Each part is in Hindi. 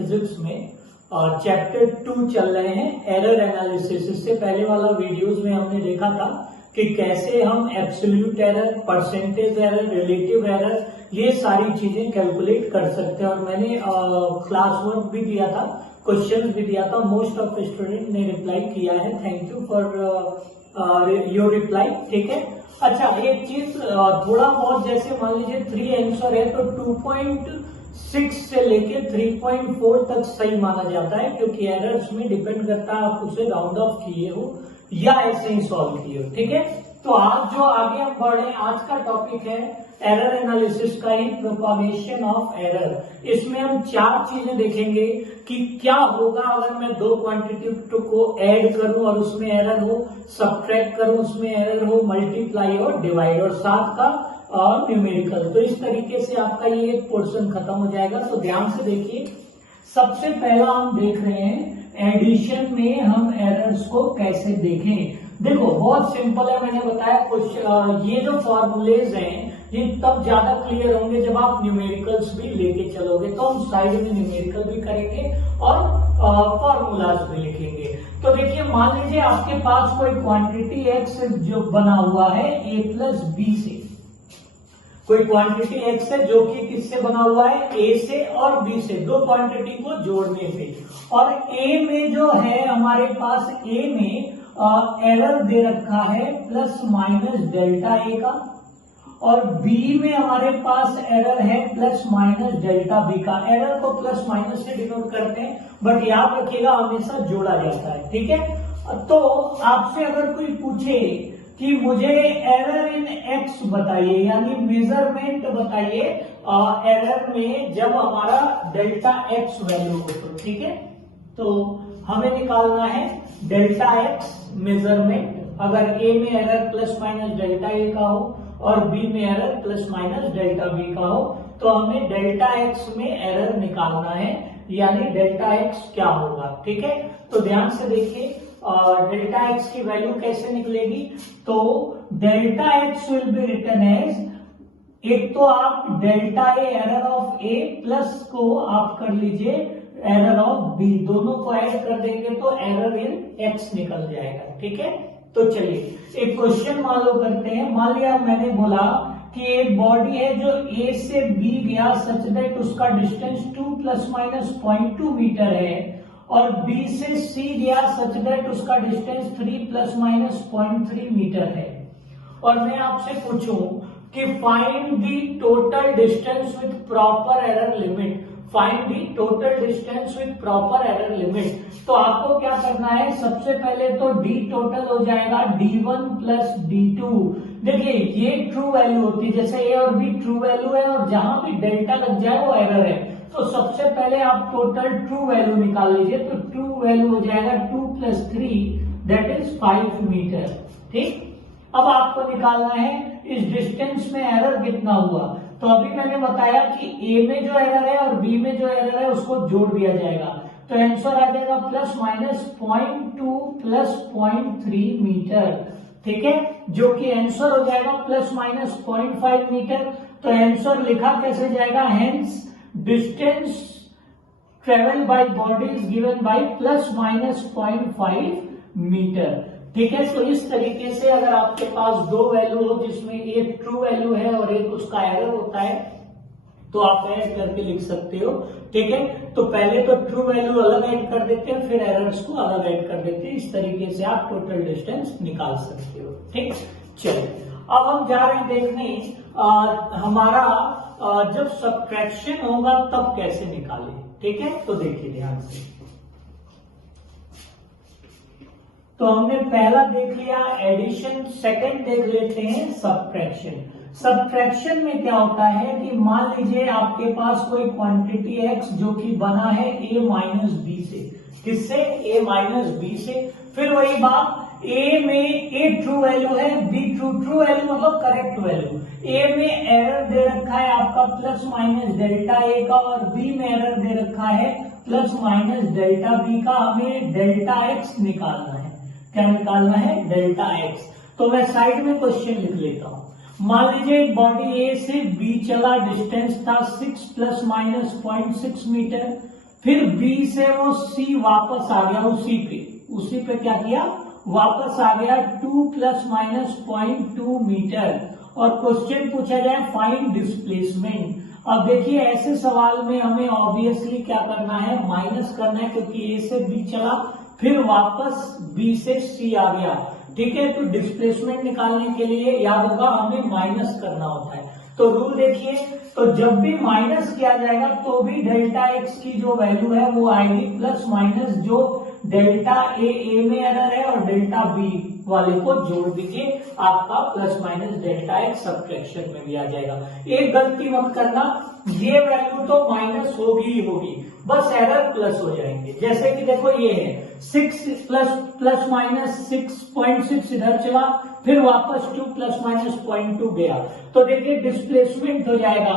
फिजिक्स में चैप्टर 2 चल रहे हैं एरर एनालिसिस। इससे पहले वाला वीडियोस में हमने देखा था कि कैसे हम absolute error, percentage error, relative error ये सारी चीजें कैलकुलेट कर सकते हैं। और मैंने क्लास वर्क भी दिया था, क्वेश्चन भी दिया था। मोस्ट ऑफ स्टूडेंट ने रिप्लाई किया है। Thank you for your reply. ठीक है। अच्छा, एक चीज थोड़ा बहुत, जैसे मान लीजिए 3 आंसर है तो 2.6 से लेके 3.4 तक सही माना जाता है, क्योंकि एरर्स में डिपेंड करता है आप उसे राउंड ऑफ किए हो या ऐसे ही सॉल्व किए हो। ठीक है। तो आज जो आगे हम बढ़े, आज का टॉपिक है एरर एनालिसिस का ही, प्रोपागेशन ऑफ एरर। इसमें हम 4 चीजें देखेंगे कि क्या होगा अगर मैं 2 क्वांटिटी को ऐड करूं और उसमें एरर हो, सब्ट्रैक्ट करूं उसमें एरर हो, मल्टीप्लाई और डिवाइड, और साथ का न्यूमेरिकल। तो इस तरीके से आपका ये एक पोर्शन खत्म हो जाएगा। तो ध्यान से देखिए, सबसे पहला हम देख रहे हैं एडिशन में हम एरर्स को कैसे देखें। देखो बहुत सिंपल है, मैंने बताया कुछ ये जो फॉर्मूलेज हैं ये तब ज्यादा क्लियर होंगे जब आप न्यूमेरिकल्स भी लेके चलोगे। तो हम साइड में न्यूमेरिकल भी करेंगे और फॉर्मूलाज भी लिखेंगे। तो देखिए, मान लीजिए आपके पास कोई क्वांटिटी एक्स जो बना हुआ है ए प्लस बी से। कोई क्वांटिटी एक्स है जो कि किससे बना हुआ है, ए से और बी से, 2 क्वांटिटी को जोड़ने पे। और ए में जो है हमारे पास, ए में एरर दे रखा है प्लस माइनस डेल्टा ए का, और बी में हमारे पास एरर है प्लस माइनस डेल्टा बी का। एरर को प्लस माइनस से डिनोट करते हैं, बट याद रखिएगा हमेशा जोड़ा जाता है। ठीक है। तो आपसे अगर कोई पूछे कि मुझे एरर इन एक्स बताइए, यानी मेजरमेंट बताइए एरर में जब हमारा डेल्टा एक्स वैल्यू हो, तो ठीक है, तो हमें निकालना है डेल्टा एक्स मेजरमेंट। अगर ए में error plus minus delta A का हो और बी में error plus minus delta B का हो, तो हमें डेल्टा एक्स में एरर निकालना है, यानी डेल्टा एक्स क्या होगा। ठीक है। तो ध्यान से देखिए, डेल्टा एक्स की वैल्यू कैसे निकलेगी। तो delta x will be written as, एक तो आप delta A error of A plus को आप कर लीजिए एरर ऑफ बी, दोनों को ऐड कर देंगे तो एरर इन एक्स निकल जाएगा। ठीक है। तो चलिए एक क्वेश्चन मान लो करते हैं। मान लिया मैंने बोला कि एक बॉडी है जो ए से बी गया सच दैट उसका डिस्टेंस 2 प्लस माइनस 0.2 मीटर है, और बी से सी गया सच दैट उसका डिस्टेंस 3 प्लस माइनस 0.3 मीटर है। और मैं आपसे पूछूं कि find the total distance with proper error limit, find the total distance with proper error limit. तो आपको क्या करना है, सबसे पहले तो डी टोटल हो जाएगा d1 प्लस d2। देखिए ये ट्रू वैल्यू होती है, जैसे ए और बी ट्रू वैल्यू है और जहां भी डेल्टा लग जाए वो एरर है। तो सबसे पहले आप टोटल ट्रू वैल्यू निकाल लीजिए। तो ट्रू वैल्यू हो जाएगा 2 प्लस 3 दैट इज 5 मीटर। ठीक। अब आपको निकालना है इस डिस्टेंस में एरर कितना हुआ। तो अभी मैंने बताया कि ए में जो एरर है और बी में जो एरर है उसको जोड़ दिया जाएगा, तो आंसर आ जाएगा प्लस माइनस 0.2 प्लस 0.3 मीटर। ठीक है, जो कि आंसर हो जाएगा प्लस माइनस 0.5 मीटर। तो आंसर लिखा कैसे जाएगा, hence distance travel by body is given by plus minus 0.5 metre. ठीक है। तो इस तरीके से अगर आपके पास 2 वैल्यू हो जिसमें एक ट्रू वैल्यू है और एक उसका एरर होता है, तो आप ऐड करके लिख सकते हो। ठीक है। तो पहले तो ट्रू वैल्यू अलग ऐड कर देते हैं, फिर एरर्स को अलग ऐड कर देते हैं। इस तरीके से आप टोटल डिस्टेंस निकाल सकते हो। ठीक। चलिए अब हम जा रहे हैं देखने हमारा जब सब्ट्रैक्शन होगा तब कैसे निकालें। ठीक है। तो देखिए ध्यान से, तो हमने पहला देख लिया एडिशन, सेकंड देख लेते हैं सब्ट्रैक्शन। सब्ट्रैक्शन में क्या होता है कि मान लीजिए आपके पास कोई क्वांटिटी एक्स जो कि बना है ए माइनस बी से। किससे, ए माइनस बी से। फिर वही बात, ए में ए ट्रू वैल्यू है, बी ट्रू वैल्यू मतलब करेक्ट वैल्यू। ए में एरर दे रखा है आपका प्लस माइनस डेल्टा ए का, और बी में एरर दे रखा है प्लस माइनस डेल्टा बी का। हमें डेल्टा एक्स निकालना है। क्या निकालना है, डेल्टा एक्स। तो मैं साइड में क्वेश्चन लिख लेता हूं। मान लीजिए बॉडी ए से बी चला, डिस्टेंस था 6 प्लस माइनस 0.6 मीटर। फिर बी से वो सी वापस आ गया उसी पे क्या किया, वापस आ गया 2 ± 0.2 मीटर, और क्वेश्चन पूछा जाए फाइंड डिस्प्लेसमेंट। अब देखिए ऐसे सवाल में हमें ऑब्वियसली क्या करना है, माइनस करना है, क्योंकि ए से बी चला फिर वापस बी से सी आ गया, ठीक है। तो डिस्प्लेसमेंट निकालने के लिए याद होगा हमें माइनस करना होता है। तो रूल देखिए, तो जब भी माइनस किया जाएगा तो भी डेल्टा एक्स की जो वैल्यू है वो आएगी प्लस माइनस जो डेल्टा ए में एरर है और डेल्टा बी वाले को जोड़ दीजिए, आपका plus minus delta x subtraction में भी आ जाएगा। एक गलती मत करना, ये वैल्यू तो माइनस होगी ही होगी, बस एरर प्लस हो जाएंगे। जैसे कि देखो ये है 6 प्लस माइनस 6.6 इधर चला, फिर वापस 2 ± 0.2 गया, तो देखिए डिस्प्लेसमेंट हो जाएगा।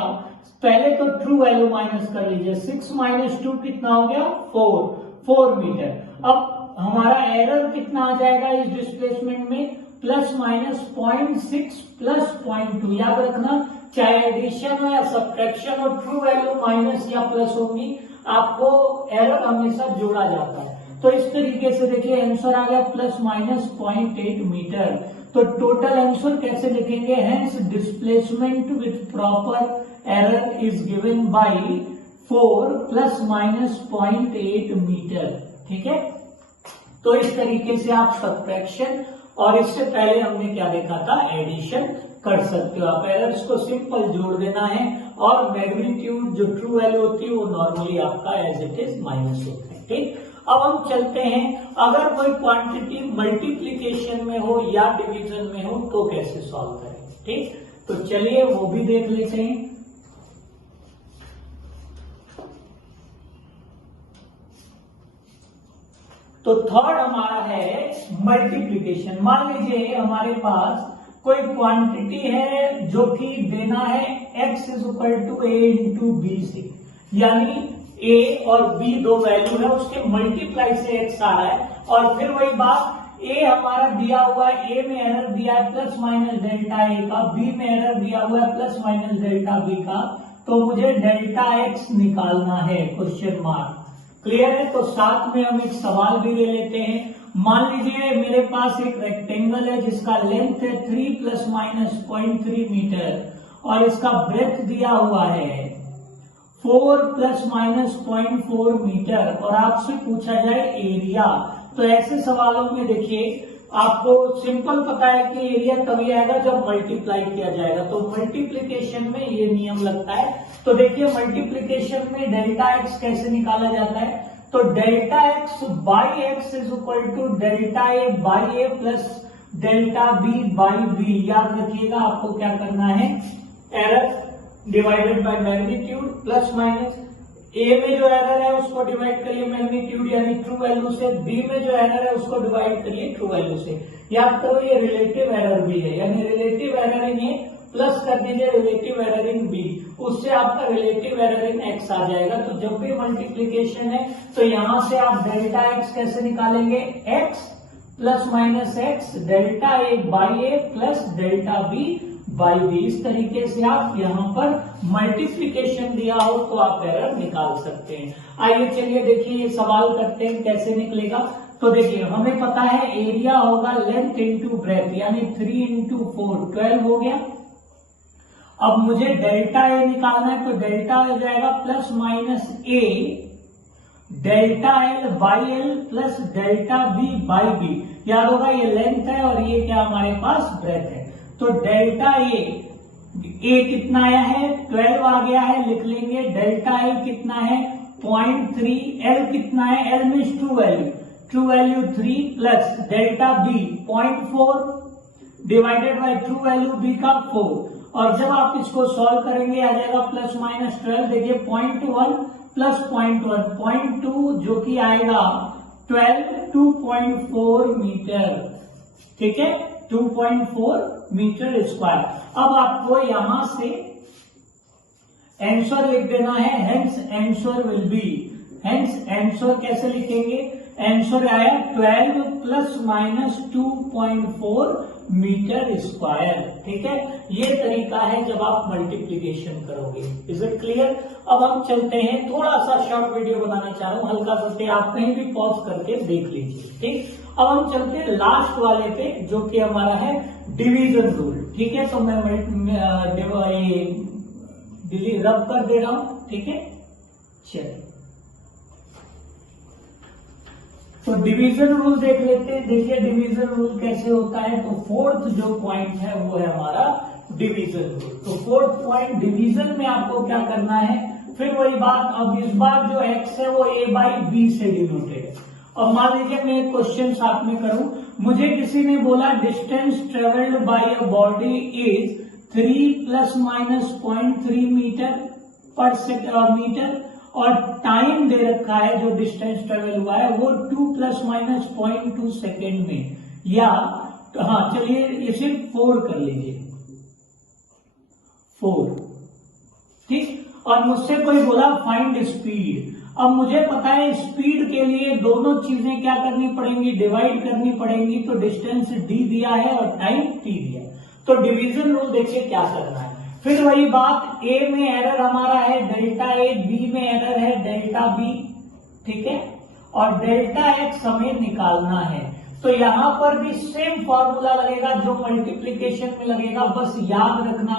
पहले तो ट्रू वैल्यू माइनस कर लीजिए, 6 - 2 कितना हो गया, 4 मीटर। अब हमारा एरर कितना आ जाएगा इस डिस्प्लेसमेंट में, प्लस माइनस 0.6 प्लस 0.2। याद रखना चाहे एडिशन हो या सब्ट्रैक्शन हो, ट्रू वैल्यू माइनस या प्लस होगी, आपको एरर हमेशा जोड़ा जाता है। तो इस तरीके से देखिए आंसर आ गया प्लस माइनस 0.8 मीटर। तो टोटल आंसर कैसे लिखेंगे, hence displacement with proper error is given by 4 ± 0.8 metre, ठीक है। तो इस तरीके से आप सब्ट्रैक्शन और इससे पहले हमने क्या देखा था, एडिशन कर सकते हो। आप एरर्स को सिंपल जोड़ देना है और मैग्नीट्यूड जो ट्रू वैल्यू होती है वो नॉर्मली आपका एज इट इज माइनस होता है, ठीक। अब हम चलते हैं, अगर कोई क्वांटिटी मल्टीप्लीकेशन में हो या डिवीजन में हो तो कैसे सॉल्व करें, ठीक। तो चलिए वो भी देख लेते हैं। तो थर्ड हमारा है मल्टीप्लीकेशन। मान लीजिए हमारे पास कोई क्वांटिटी है जो कि देना है x = a × b से, यानी a और b दो वैल्यू है, उसके मल्टीप्लाई से x आ रहा है। और फिर वही बात, a हमारा दिया हुआ है, a में एरर दिया है प्लस माइनस डेल्टा a का, b में एरर दिया हुआ है प्लस माइनस डेल्टा b का, तो मुझे डेल्टा x निकालना है, क्वेश्चन मार्क। क्लियर है। तो साथ में हम एक सवाल भी ले लेते हैं। मान लीजिए मेरे पास एक रेक्टेंगल है जिसका लेंथ है 3 ± 0.3 मीटर और इसका ब्रेथ दिया हुआ है 4 ± 0.4 मीटर, और आपसे पूछा जाए एरिया। तो ऐसे सवालों में देखिए आपको सिंपल पता है कि एरिया तभी आएगा जब मल्टीप्लाई किया जाएगा। तो मल्टीप्लीकेशन में ये नियम लगता है। तो देखिए मल्टीप्लीकेशन में डेल्टा एक्स कैसे निकाला जाता है, तो delta x by x is equal to delta A by A plus delta B by B. याद रखिएगा आपको क्या करना है, error divided by magnitude plus minus, A में जो एरर है उसको डिवाइड करिए मैग्नीट्यूड यानी ट्रू वैल्यू से, बी में जो एरर है उसको डिवाइड करिए ट्रू वैल्यू से। याद करो ये रिलेटिव एरर भी है, यानी relative error in A plus कर दीजिए रिलेटिव एरर इन बी, उससे आपका रिलेटिव एरर इन एक्स आ जाएगा। तो जब भी मल्टीप्लीकेशन है तो यहां से आप डेल्टा एक्स कैसे निकालेंगे, x plus minus x delta A by A plus delta B by B. इस तरीके से आप यहाँ पर मल्टीप्लीकेशन दिया हो तो आप एरर निकाल सकते हैं। आइए चलिए देखिए ये सवाल करते हैं कैसे निकलेगा। तो देखिए हमें पता है एरिया होगा लेंथ इंटू ब्रेथ, यानी 3 × 4 12 हो गया। अब मुझे डेल्टा ए निकालना है, तो डेल्टा हो जाएगा plus minus A delta L by L plus delta B by B. याद होगा ये लेंथ है और ये क्या हमारे पास ब्रेथ है। तो डेल्टा ए कितना आया है, 12 आ गया है, लिख लेंगे। डेल्टा एल कितना है 0.3, एल कितना है, L means true value 3 plus delta B 0.4 divided by true value B का 4। और जब आप इसको सॉल्व करेंगे आ जाएगा प्लस माइनस 12। देखिए 0.1 प्लस 0.1 0.2 जो कि आएगा 12 2.4 मीटर, ठीक है 2.4 मीटर स्क्वायर। अब आपको यहां से आंसर लिख देना है, hence answer will be. Hence answer कैसे लिखेंगे, आंसर आया 12 प्लस माइनस 2.4 मीटर स्क्वायर। ठीक है, ये तरीका है जब आप मल्टीप्लीकेशन करोगे। Is it clear? अब हम चलते हैं, थोड़ा सा शॉर्ट वीडियो बनाना चाह रहा हूं, हल्का सा, आप कहीं भी पॉज करके देख लीजिए। ठीक, अब हम चलते हैं लास्ट वाले पे, जो कि हमारा है डिवीजन रूल। ठीक है, तो मैं रब कर दे रहा हूं। ठीक है, चलिए तो डिवीजन रूल देख लेते हैं। देखिए डिवीजन रूल कैसे होता है। तो फोर्थ जो पॉइंट है वो है हमारा डिवीजन रूल। तो फोर्थ पॉइंट डिवीजन में आपको क्या करना है, फिर वही बात। अब इस बार जो एक्स है वो a बाई बी से डिनोटेड है। अब मान लीजिए मैं एक क्वेश्चन साथ में करूं, मुझे किसी ने बोला distance travelled by a body is 3 plus minus 0.3 metre per metre, और टाइम दे रखा है जो डिस्टेंस ट्रेवल हुआ है वो 2 प्लस माइनस 0.2 सेकेंड में, या हाँ चलिए इसे 4 कर लीजिए, 4। ठीक, और मुझसे कोई बोला फाइंड स्पीड। अब मुझे पता है स्पीड के लिए दोनों चीजें क्या करनी पड़ेंगी, डिवाइड करनी पड़ेंगी। तो डिस्टेंस d दिया है और टाइम t दिया है। तो डिवीजन रूल देखिए क्या करना है। फिर वही बात, a में एरर हमारा है डेल्टा a, b में एरर है डेल्टा b। ठीक है, और डेल्टा x हमें निकालना है। तो यहां पर भी सेम फॉर्मूला लगेगा जो मल्टीप्लीकेशन में लगेगा। बस याद रखना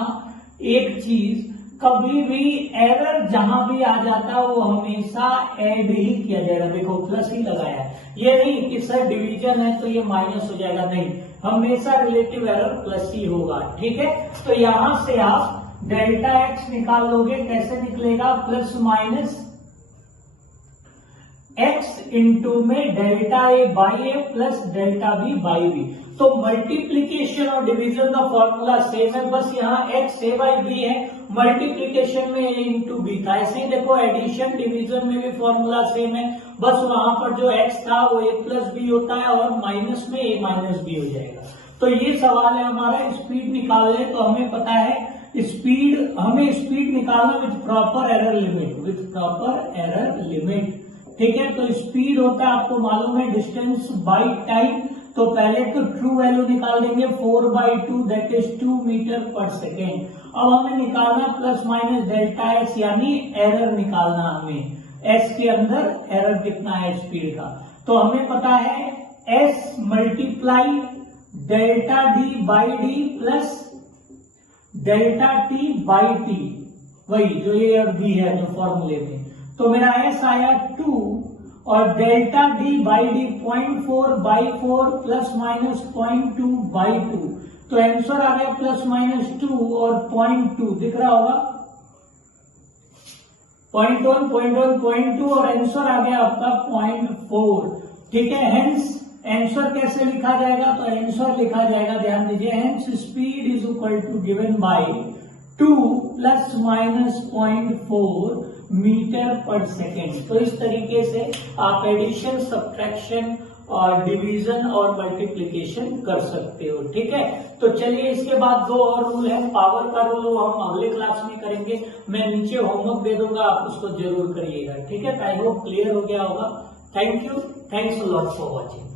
एक चीज, कभी भी एरर जहां भी आ जाता है वो हमेशा ऐड ही किया जाएगा। देखो प्लस ही लगाया है, ये नहीं कि सर डिवीजन है तो ये माइनस हो जाएगा, नहीं, हमेशा रिलेटिव एरर प्लस ही होगा। ठीक है, तो यहां से आप डेल्टा एक्स निकाल लोगे, कैसे निकलेगा, प्लस माइनस एक्स इंटू में delta A by A plus delta B by B. तो मल्टीप्लीकेशन और डिवीजन का फॉर्मूला सेम है, बस यहाँ एक्स ए बाई बी है, मल्टीप्लीकेशन में ए इंटू बी था। ऐसे ही देखो एडिशन डिवीजन में भी फॉर्मूला सेम है, बस वहां पर जो एक्स था वो ए प्लस बी होता है और माइनस में ए माइनस बी हो जाएगा। तो ये सवाल है हमारा, स्पीड निकालने। तो हमें पता है स्पीड, हमें स्पीड निकालना with proper error limit, with proper error limit. ठीक है, तो स्पीड होता है आपको मालूम है डिस्टेंस बाई टाइम। तो पहले तो ट्रू वैल्यू निकाल देंगे 4/2 that is 2 metre per second. अब हमें निकालना प्लस माइनस डेल्टा एक्स, यानी एरर निकालना हमें एस के अंदर एरर कितना है स्पीड का। तो हमें पता है S multiply delta D by D plus delta T by T, वही जो ये अब डी है जो फॉर्मूले में। तो मेरा एस आया 2 और delta D by D 0.4/4 plus minus 0.2 by 2। तो आंसर आ गया प्लस माइनस 2 और 0.2 दिख रहा होगा, 0.1, 0.1, 0.2 और आंसर आ गया आपका 0.4। ठीक है, हेंस आंसर कैसे लिखा जाएगा, तो आंसर लिखा जाएगा, ध्यान दीजिए, hence speed is equal to given by 2 plus minus 0.4 metre per second. तो इस तरीके से आप एडिशन, सब्ट्रैक्शन और डिवीजन और मल्टीप्लिकेशन कर सकते हो। ठीक है, तो चलिए इसके बाद 2 और रूल है। पावर का रूल वो हम अगले क्लास में करेंगे, मैं नीचे होमवर्क दे दूंगा, आप उसको जरूर करिएगा। ठीक है, आई होप क्लियर हो गया होगा। Thank you, thanks a lot for watching.